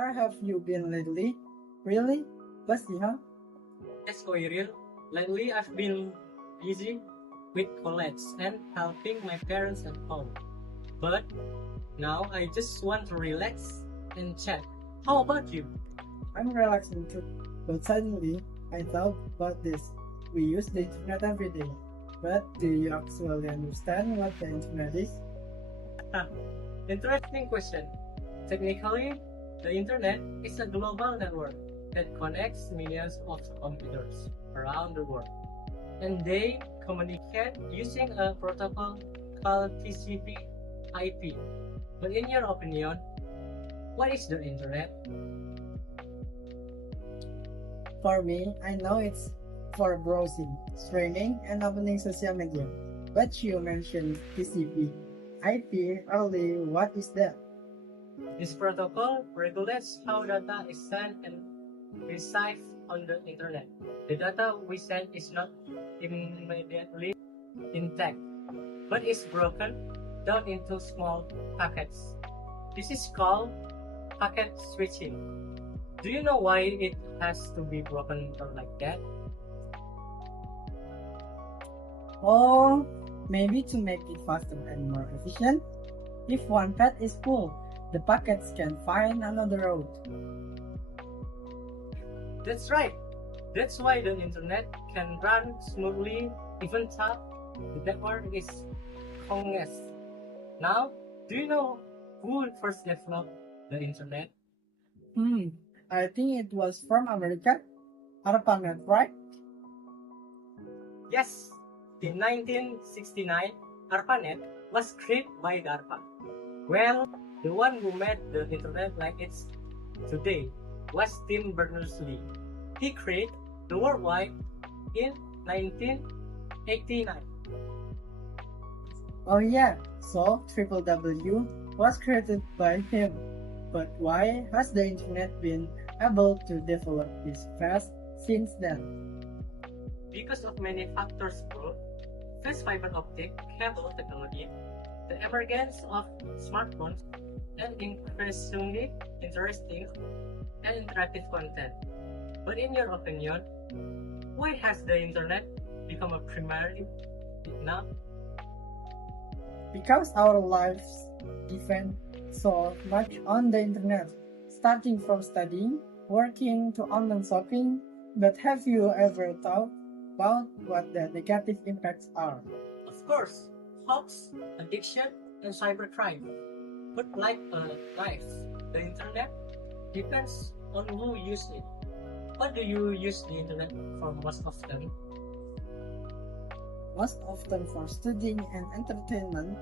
where have you been lately? Really? Busy, huh? Yes, Qhoiril. Lately, I've been busy with college and helping my parents at home. But now I just want to relax and chat. How about you? I'm relaxing too. But suddenly, I thought about this. We use the internet every day. But do you actually understand what the internet is? Interesting question. Technically, the internet is a global network that connects millions of computers around the world. And they communicate using a protocol called TCP/IP. But in your opinion, what is the internet? For me, I know it's for browsing, streaming, and opening social media. But you mentioned TCP. IP early, what is that? This protocol regulates how data is sent and received on the internet. The data we send is not immediately intact, but is broken down into small packets. This is called packet switching. Do you know why it has to be broken down like that? Or maybe to make it faster and more efficient? If one path is full, the packets can find another route. That's right. That's why the internet can run smoothly even though the network is congested. Now, do you know who first developed the internet? I think it was from America. ARPANET, right? Yes, in 1969, ARPANET was created by DARPA. Well, the one who made the internet like it's today was Tim Berners-Lee. He created the World Wide in 1989. Oh yeah, so www was created by him. But why has the internet been able to develop this fast since then? Because of many factors, bro. Fast fiber optic cable technology, the emergence of smartphones, and increasingly interesting and interactive content. But in your opinion, why has the internet become a primary now? Because our lives depend so much on the internet, starting from studying, working to online shopping. But have you ever thought about what the negative impacts are? Of course, hoax, addiction, and cybercrime. But like a knife, the internet depends on who uses it. What do you use the internet for most often? Most often for studying and entertainment,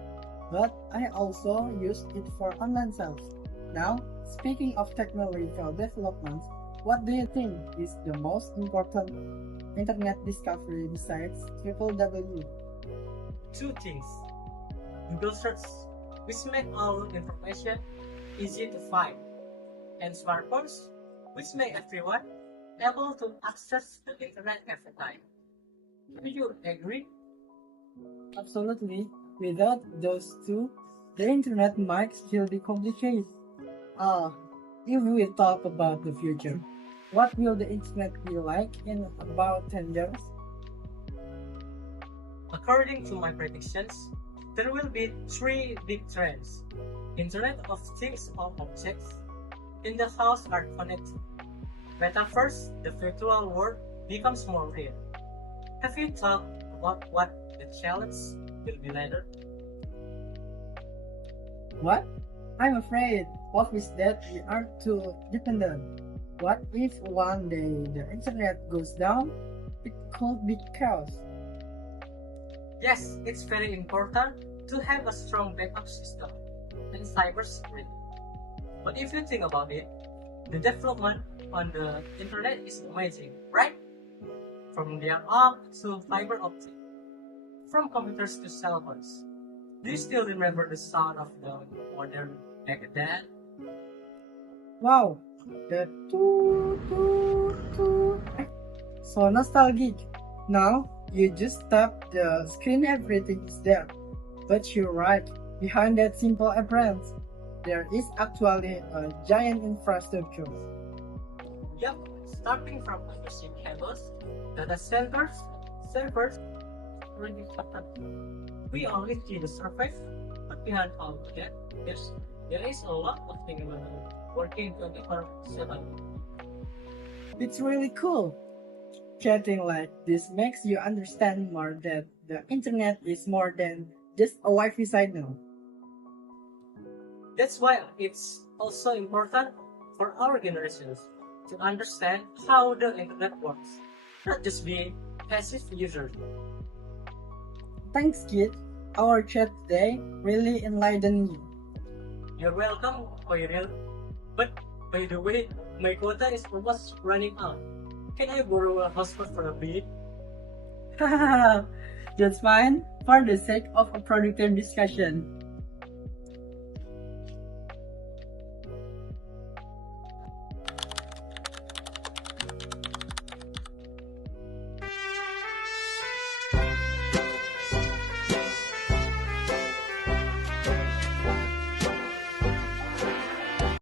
but I also use it for online sales. Now, speaking of technological developments, what do you think is the most important internet discovery besides www? Two things. Google search, which make all information easy to find, and smartphones, which make everyone able to access the internet every time. Do you agree? Absolutely. Without those two, the internet might still be complicated. If we talk about the future, what will the internet be like in about 10 years? According to my predictions, there will be three big trends. Internet of Things or objects in the house are connected. Metaverse, the virtual world, becomes more real. Have you thought about what the challenge will be later? What? I'm afraid. What is that we are too dependent? What if one day the internet goes down? It could be chaos. Yes, it's very important to have a strong backup system and cybersecurity. But if you think about it, the development on the internet is amazing, right? From dial-up to fiber optic, from computers to cell phones. Do you still remember the sound of the modem back then? Wow, the toot toot toot. So nostalgic. Now you just tap the screen, everything is there. But you're right. Behind that simple appearance, there is actually a giant infrastructure. Yep, starting from undersea cables, data centers, servers, really we only see the surface, but behind all of that, there is a lot of things working 24/7. It's really cool. Chatting like this makes you understand more that the internet is more than just a Wi-Fi signal. That's why it's also important for our generations to understand how the internet works, not just be passive users. Thanks, kid. Our chat today really enlightened me. You're welcome, Qhoiril. But by the way, my quota is almost running out. Can I borrow a hotspot for a bit? That's fine for the sake of a productive discussion.